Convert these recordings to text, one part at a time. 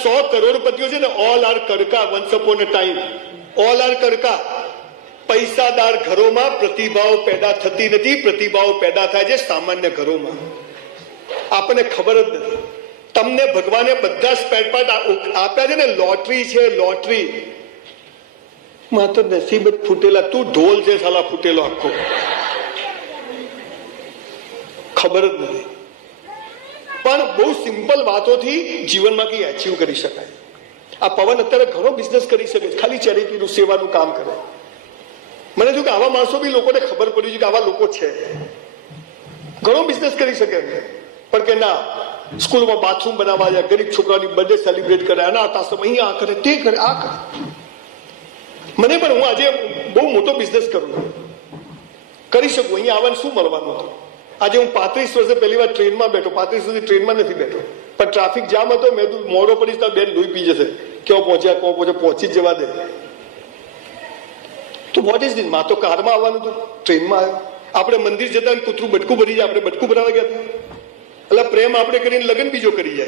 સો કરોડપતિઓ છે ને all are કડકા once upon time all are કડકા પૈસાદાર ઘરોમાં પ્રતિભાઓ પેદા થતી નથી પ્રતિભાઓ પેદા થાય છે સામાન્ય ઘરોમાં આપણને ખબર જ નથી તમને ભગવાને બધા સ્પેર પાર્ટ આપ્યા છે ને લોટરી છે લોટરી માં તો નસીબ ફૂટેલા તું ઢોલ છે સાલા ફૂટેલો આખો ખબર જ નથી પણ બહુ સિમ્પલ વાતોથી જીવનમાં કંઈ કરી શકાય. આ પવન અત્યારે ઘણો બિઝનેસ કરી શકે છે. ખાલી ચેરિટીનું સેવાનું કામ કરે. મને જો કે આવા માણસો બી લોકોને ખબર પડી છે કે આવા લોકો છે. ઘણો બિઝનેસ કરી શકે પણ કે ના, સ્કૂલમાં બાથરૂમ બનાવવા જાય ગરીબ છોકરાની બર્થડે સેલિબ્રેટ કરે અનાથ આશ્રમ, અહીંયા આ કરે, તે કરે, આ કરે. મને પણ હું આજે બહુ મોટો બિઝનેસ કરું. કરી શકું, અહીંયા આવવાનું શું મળવાનું? હતું આજે હું પાંત્રીસ વર્ષે પહેલી વાર ટ્રેનમાં બેઠો. પાંત્રીસ સુધી ટ્રેનમાં નથી બેઠો. પણ ટ્રાફિક જામ હતો, મેં મોડો પડીશ તો બેન પી જશે. કેવો પહોંચ્યા કોણ પહોંચ્યા? પહોંચી જ જવા દે. તો વોટ ઇઝ ધીસમાં તો કારમાં આવવાનું હતું. ટ્રેનમાં આપણે મંદિર જતા કૂતરું બટકું ભરી જાય. આપણે બટકું ભરાવા ગયા હતા. એટલે પ્રેમ આપણે કરીને લગ્ન બીજો કરી જાય.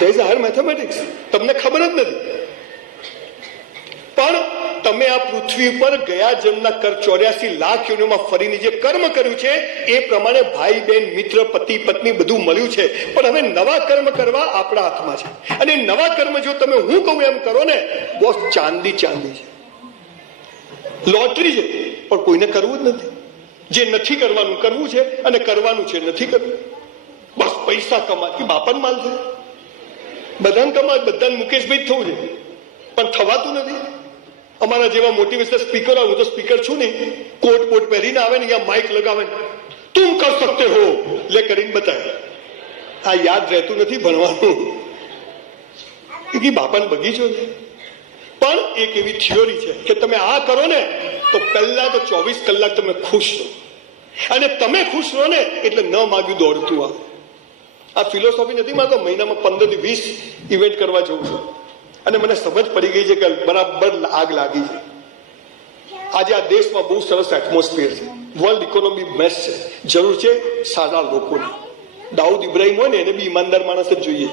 ધેઝ હાર મેથેમેટિક્સ તમને ખબર જ નથી. તમે આ પૃથ્વી પર ગયા જન્મના કર ચોર્યાસી લાખ યોનિઓમાં ફરીને જે કર્મ કર્યું છે, એ પ્રમાણે ભાઈ બહેન મિત્ર, પતિ, પત્ની બધું મળ્યું છે. પણ હવે નવા કર્મ કરવા આપણા હાથમાં છે. અને નવા કર્મ જો તમે હું કહું એમ કરો ને, બોસ ચાંદી ચાંદી છે. લોટરી છે. પણ કોઈને કરવું જ નથી. જે નથી કરવાનું, કરવું છે અને કરવાનું છે, નથી કરવું. બસ પૈસા કમા કે બાપન માલ છે. બધાને કમા બધાને મુકેશભાઈ થવું છે. પણ થવાતું નથી. અમારા જેવા મોટિવેશનલ સ્પીકર હું તો સ્પીકર છું ને, કોટ કોટ પહેરીને આવે ને, અહીંયા માઇક લગાવે ને, તું કર સકતે હો, લે કરીને બતાવે. આ યાદ રહેતું નથી ભણવાનું. કે બાપાને બગીચો છે. પણ એક એવી થિયોરી છે કે તમે આ કરો ને, તો પહેલા તો ચોવીસ કલાક તમે ખુશ રહો. અને તમે ખુશ રહો ને, એટલે ન માગ્યું દોડતું આ આ ફિલોસોફી નથી મારતો મહિનામાં પંદરથી વીસ ઇવેન્ટ કરવા જવું છું. અને મને સમજ પડી ગઈ છે કે બરાબર આગ લાગી છે. આજે આ દેશમાં બહુ સરસ એટમોસ્ફિયર છે. વર્લ્ડ ઇકોનોમી બેસ્ટ છે. જરૂર છે સારા લોકોની. દાઉદ ઇબ્રાહિમ હોય ને એને બી ઈમાનદાર માણસ જ જોઈએ.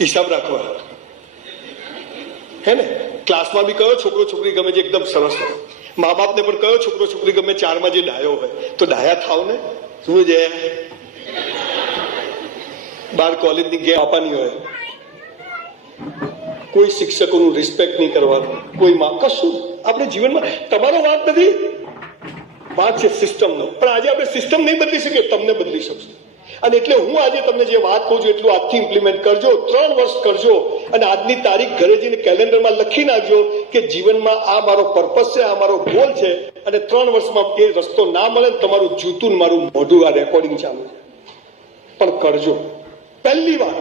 હિસાબ રાખવા. હે ને? ક્લાસમાં બી કયો છોકરો છોકરી ગમે છે એકદમ સરસ હોય. મા બાપને પણ કયો છોકરો છોકરી ગમે ચારમાં જે ડાયો હોય. તો ડાયા થાવ ને? શું છે? બાર કોલેજની ગેમ આપવાની હોય. કોઈ શિક્ષકોનું રિસ્પેક્ટ નહીં કરવાનું, કોઈ માં, કશું આપણે જીવનમાં, તમારો વાત નથી. વાત છે સિસ્ટમનો પણ આજે આપણે સિસ્ટમ નહીં બદલી શકીએ, તમને બદલી શકશું. અને એટલે હું આજે તમને જે વાત કહું છું, એટલું આજથી ઇમ્પ્લિમેન્ટ કરજો, ત્રણ વર્ષ કરજો, અને આજની તારીખ ઘરે જઈને કેલેન્ડરમાં લખી નાખજો કે જીવનમાં આ મારો પર્પસ છે, આ મારો ગોલ છે, અને ત્રણ વર્ષમાં એ રસ્તો ના મળે તમારું જૂતું મારું મોઢું આ રેકોર્ડિંગ ચાલુ છે પણ કરજો. પહેલી વાત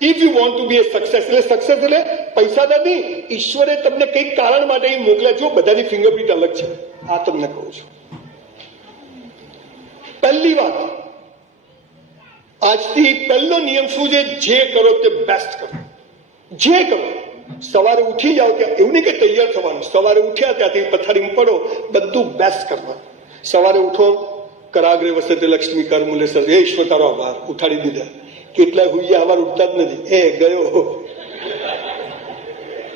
if you want to be a success એટલે સક્સેસ એટલે પૈસા નહીં. ઈશ્વરે તમને કંઈક કારણ માટે એ મોકલ્યા છો બધાની ફિંગરપ્રિન્ટ અલગ છે. આ તમને કહું છું. પહેલી વાત, આજથી પહેલો નિયમ શું છે? જે કરો તે બેસ્ટ કરો. જે કરો, સવારે ઉઠી જાઓ ત્યાં એવું નહીં કે તૈયાર થવાનું. સવારે ઉઠ્યા ત્યાંથી પથારીમાં પડો, બધું બેસ્ટ કરવાનું. સવારે ઉઠો, કરાગ્રે વસતે લક્ષ્મી કર મુલે સર હે ઈશ્વર તારો આભાર. ઉઠાડી દીધા. કેટલાય હુઈયા હવાર ઉઠતા જ નથી. એ, ગયો.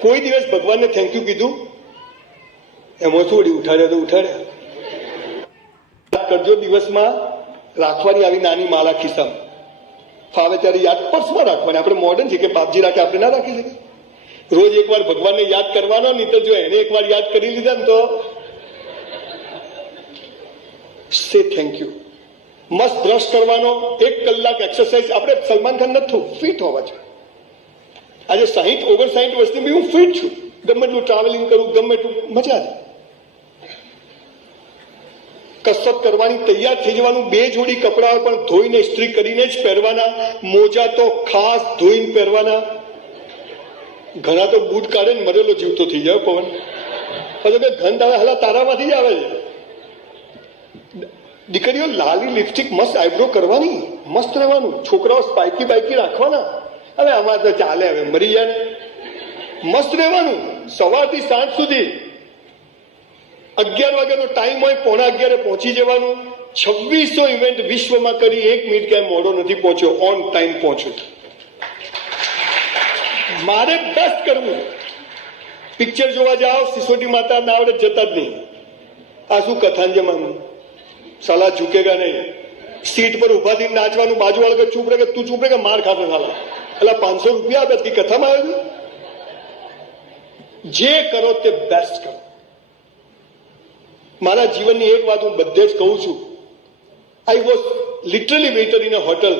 કોઈ દિવસ ભગવાનને થેન્ક યુ કીધું? એમાં થોડી ઉઠાડ્યા તો ઉઠાડ્યા. કરજો દિવસમાં રાખવાની આવી નાની માળા ખિસ્સામાં. ફાવે ત્યારે યાદ પર્સમાં રાખવાની. આપણે મોડર્ન છે કે પાપજી રાખે આપણે ના રાખી શકીએ. રોજ એકવાર ભગવાનને યાદ કરવાનો, નહીં તો જો એને એકવાર યાદ કરી લીધા ને તો. સે થેન્ક યુ મસ્ત બ્રશ કરવાનો, એક કલાક એક્સરસાઇઝ આપણે સલમાન ખાન નથી. ફિટ હોવા છે આજે સાહીઠ ઓગણ સાહીઠ વર્ષની બી હું ફિટ છું. ગમે એટલું ટ્રાવેલિંગ કરું, ગમે એટલું, મજા છે કસરત કરવાની તૈયાર થઈ જવાનું, બે જોડી કપડાં પણ ધોઈને, ઇસ્ત્રી કરીને જ પહેરવાના, મોજા તો ખાસ ધોઈને પહેરવાના. ઘણા તો બૂટ કાઢે ને મરેલો જીવતો થઈ જાય પવન. પછી કે તારા હલા તારામાંથી જ આવે છે. દીકરીઓ લાલી લિપસ્ટિક મસ્ત આઈબ્રો કરવાની, મસ્ત રહેવાનું. છોકરાઓ સ્પાઇકી બાઇકી રાખવાના. અને આમાં તો ચાલે, હવે મરી જાય. મસ્ત રહેવાનું. સવારથી સાંજ સુધી અગિયાર વાગ્યાનો ટાઈમ હોય, પોણા અગિયારે પહોંચી જવાનું. છવ્વીસો ઇવેન્ટ વિશ્વમાં કરી, એક મિનિટ ક્યાંય મોડો નથી પહોંચ્યો. ઓન ટાઈમ પહોંચ્યો. મારે બેસ્ટ કરવું. પિક્ચર જોવા જાઓ સિસોટી માતા ના આવડે જતા જ નહીં. આ શું કથાંજમ આમ? સાલા ઝૂકેગા નહીં. સીટ પર ઊભા થઈને નાચવાનું બાજુ વાળો ચૂપ રહે કે તું ચૂપ રહે કે માર ખાતો સાલા. એટલે પાંચસો રૂપિયા આપે તી કથામાં આવ્યું જે કરો તે બેસ્ટ કરો. મારા જીવનની એક વાત હું બધે જ કહું છું. I was literally waiter in a hotel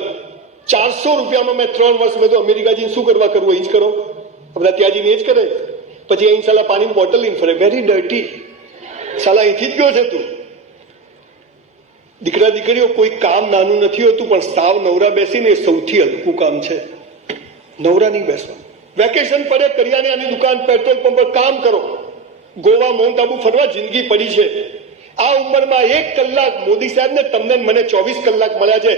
ચારસો રૂપિયામાં મેં ત્રણ વર્ષ મેં તો અમેરિકા જઈને શું કરવા કરવું? એ જ કરો. આપણા ત્યાં જઈને એ જ કરે. પછી અહીં સાલા પાણીની બોટલ લઈને ફરે. વેરી ડર્ટી સાલા અહીંથી જ ગયો છે તું. દીકરા દીકરીઓ કોઈ કામ નાનું નથી હોતું, પણ સાવ નવરા બેસીને સૌથી હલકું કામ છે. નવરા નહીં બેસવા. વેકેશન પડે કરિયાણાની દુકાન, પેટ્રોલ પંપ પર કામ કરો. ગોવા માઉન્ટ આબુ ફરવા જિંદગી પડી છે. આ ઉંમરમાં એક કલાક મોદી સાહેબને તમને મને ચોવીસ કલાક મળ્યા છે.